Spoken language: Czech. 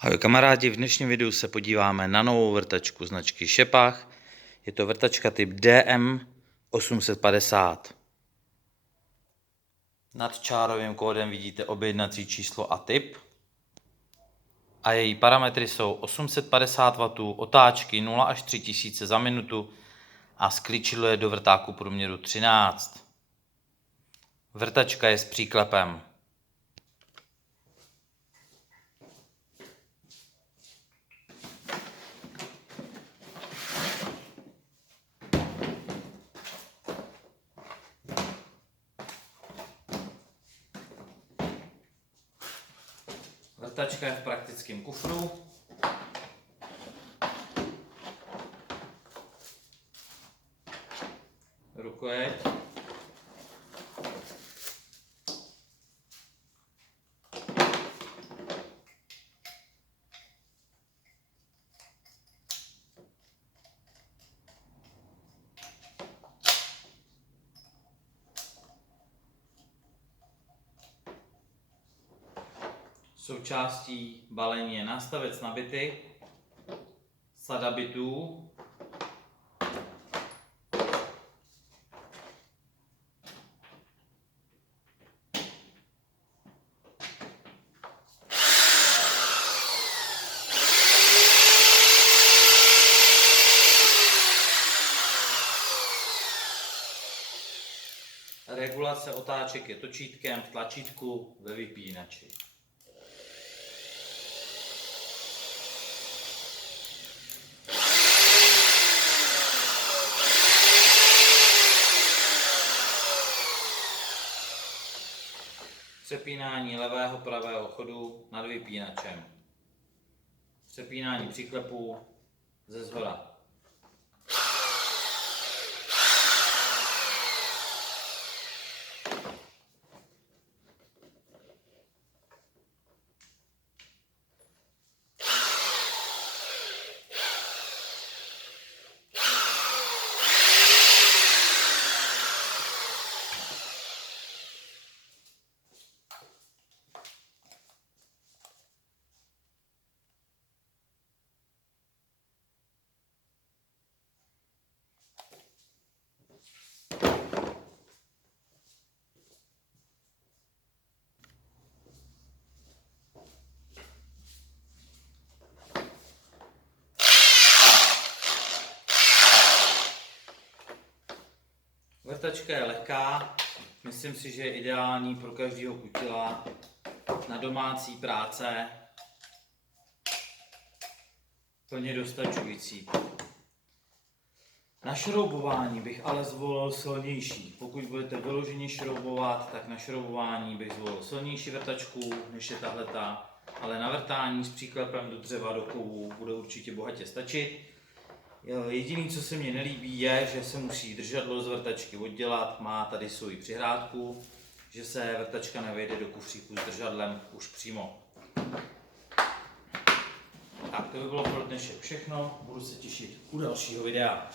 Ahoj kamarádi, v dnešním videu se podíváme na novou vrtačku značky Šepach. Je to vrtačka typ DM850. Nad čárovým kódem vidíte objednací číslo a typ. A její parametry jsou 850 W, otáčky 0 až 3000 za minutu a sklíčidlo je do vrtáku průměru 13. Vrtačka je s příklepem. Vrtačka je v praktickém kufru. Rukojeť. Součástí balení je nástavec na bity, sada bitů, regulace otáček je točítkem v tlačítku ve vypínači. Přepínání levého pravého chodu nad vypínačem. Přepínání příklepů ze zhora. Vrtačka je lehká, myslím si, že je ideální pro každého kutila na domácí práce, plně dostačující. Na šroubování bych ale zvolil silnější. Pokud budete vyloženě šroubovat, tak na šroubování bych zvolil silnější vrtačku, než je tahleta, ale na vrtání s příklepem do dřeva, do kovu bude určitě bohatě stačit. Jediné, co se mně nelíbí, je, že se musí držadlo z vrtačky oddělat, má tady svoji přihrádku, že se vrtačka nevejde do kufříku s držadlem už přímo. Tak to by bylo pro dnešek všechno, budu se těšit u dalšího videa.